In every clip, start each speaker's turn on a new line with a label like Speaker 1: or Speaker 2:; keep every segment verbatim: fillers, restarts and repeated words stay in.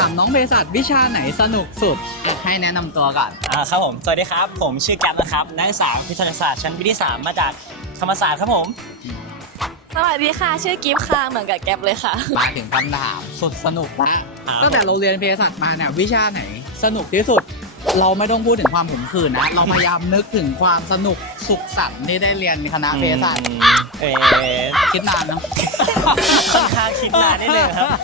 Speaker 1: ามน้องเภสัชวิชาไหนสนุกสุดให้แนะนำตัวก่อน
Speaker 2: อ่าครับผมสวัสดีครับผมชื่อแก๊ปนะครับนักศึกษาเภสัชศาสตร์ชั้นปีที่สามมาจากธรรมศาสตร์ครับผม
Speaker 3: สวัสดีค่ะชื่อกิฟต์ค่ะเหมือนกับแก๊ปเลยค่ะ
Speaker 1: มาถึงคำถามสุดสนุกละตั้งแต่เราเรียนเภสัชมาเนี่ยวิชาไหนสนุกที่สุดเราไม่ต้องพูดถึงความขมขื่นนะเราพยายามนึกถึงความสนุกสุขสันต์ที่ได้เรียนคณะเภสัช
Speaker 2: เออ
Speaker 1: คิดนานเนาะ
Speaker 2: ค่อนข้างคิดนานนิดนึงครับ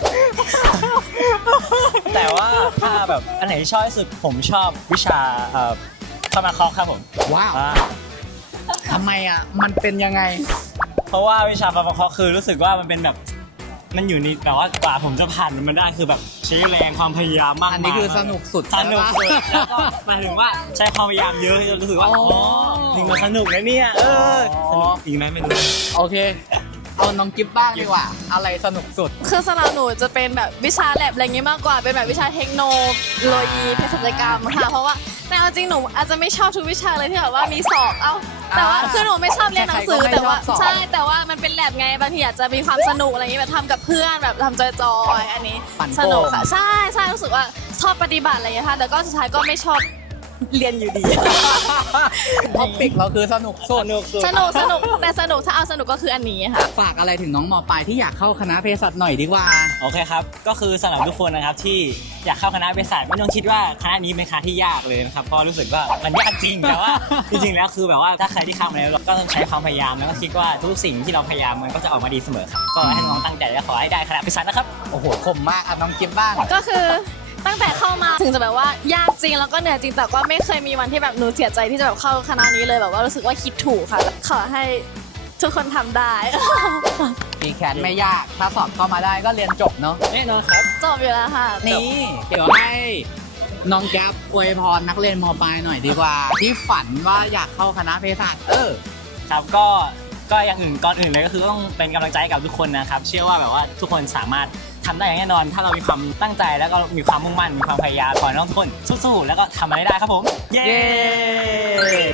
Speaker 2: แต่ว่าถ้าแบบอันไหนที่ชอบที่สุดผมชอบวิชาเอ่อฟาร์มาคอครับผม
Speaker 1: ว้าวทำไมอ่ะมันเป็นยังไง
Speaker 2: เพราะว่าวิชาฟาร์มาคอคือรู้สึกว่ามันเป็นแบบมันอยู่ในแบบว่ากว่าผมจะผ่านมันได้คือแบบใช้แรงความพยายามมาก
Speaker 1: อันนี้คือสนุกสุด
Speaker 2: สนุกสุดแล้วก็หมายถึงว่าใช้ความพยายามเยอะจนรู้สึกว่าอ๋อถึงมันสนุกนะเนี่ยเออสนุกจริงไหมไม่รู้
Speaker 1: โอเคเอาน้องกิฟบ้างดีกว่าอะไรสนุกสุด
Speaker 3: คือสำหรับหนูจะเป็นแบบวิชาแลบอะไรเงี้ยมากกว่าเป็นแบบวิชาเทคโนโลยีเภสัชกรรมค่ะเพราะว่าแต่เอาจริงหนูอาจจะไม่ชอบทุกวิชาเลยที่แบบว่ามีสอบเอ้าแต่ว่าคือหนูไม่ชอบเรียนหนังสือแต่ว่าใช่แต่ว่ามันเป็นแลบไงบางทีอาจจะมีความสนุกอะไรเงี้ยแบบทำกับเพื่อนแบบทำจอยๆอันนี้สนุกค่ะใช่ใช่รู้สึกว่าชอบปฏิบัติอะไรอย่างเงี้ยค่ะแต่ก็สุดท้ายก็ไม่ชอบเรียนอยู่ดี
Speaker 1: ท็อปิกเราคือสนุกสุด
Speaker 3: สนุกสนุกแต่สนุกถ้าเอาสนุกก็คืออันนี้ค่ะ
Speaker 1: ฝากอะไรถึงน้องม.ปลายที่อยากเข้าคณะเภสัชหน่อยดีกว่า
Speaker 2: โอเคครับก็คือสำหรับทุกคนนะครับที่อยากเข้าคณะเภสัชไม่ต้องคิดว่าคณะนี้เป็นคณะที่ยากเลยนะครับเพราะรู้สึกว่ามันยากจริงแต่ว่าจริงๆแล้วคือแบบว่าถ้าใครที่เข้ามาแล้วก็ต้องใช้ความพยายามแล้วก็คิดว่าทุกสิ่งที่เราพยายามมันก็จะออกมาดีเสมอครับก็ให้น้องตั้งใจและขอให้ได้คณะเภสัชนะครับ
Speaker 1: โอ้โหคมมากอ่ะน้องกิฟบ้าง
Speaker 3: ก็คือตั้งแต่เข้ามาถึงจะแบบว่ายากจริงแล้วก็เหนื่อยจริงแต่ก็ไม่เคยมีวันที่แบบหนูเสียใจที่จะแบบเข้าคณะนี้เลยแบบว่ารู้สึกว่าคิดถูกค่ะขอให้ทุกคนทำได้
Speaker 1: ปีแคทไม่ยากถ้าสอบเข้ามาได้ก็เรียนจบเนาะ
Speaker 2: แน่นอนครับ
Speaker 3: จบอยู่แล้วค่ะ
Speaker 1: นี่เดี๋ยวให้น้องแก๊ปอวยพรนักเรียนม.ปลายหน่อยดีกว่าที่ฝันว่าอยากเข้าคณะเภสัชเออ
Speaker 2: ครับก็ก็อย่างอื่นก่อนอื่นเลยก็คือต้องเป็นกำลังใจให้กับทุกคนนะครับเชื่อว่าแบบว่าทุกคนสามารถทำได้อย่างแน่นอนถ้าเรามีความตั้งใจแล้วก็มีความมุ่งมั่นมีความพยายามขอให้น้องทุกคนสู้ๆแล้วก็ทำมันได้ครับผม
Speaker 1: เย้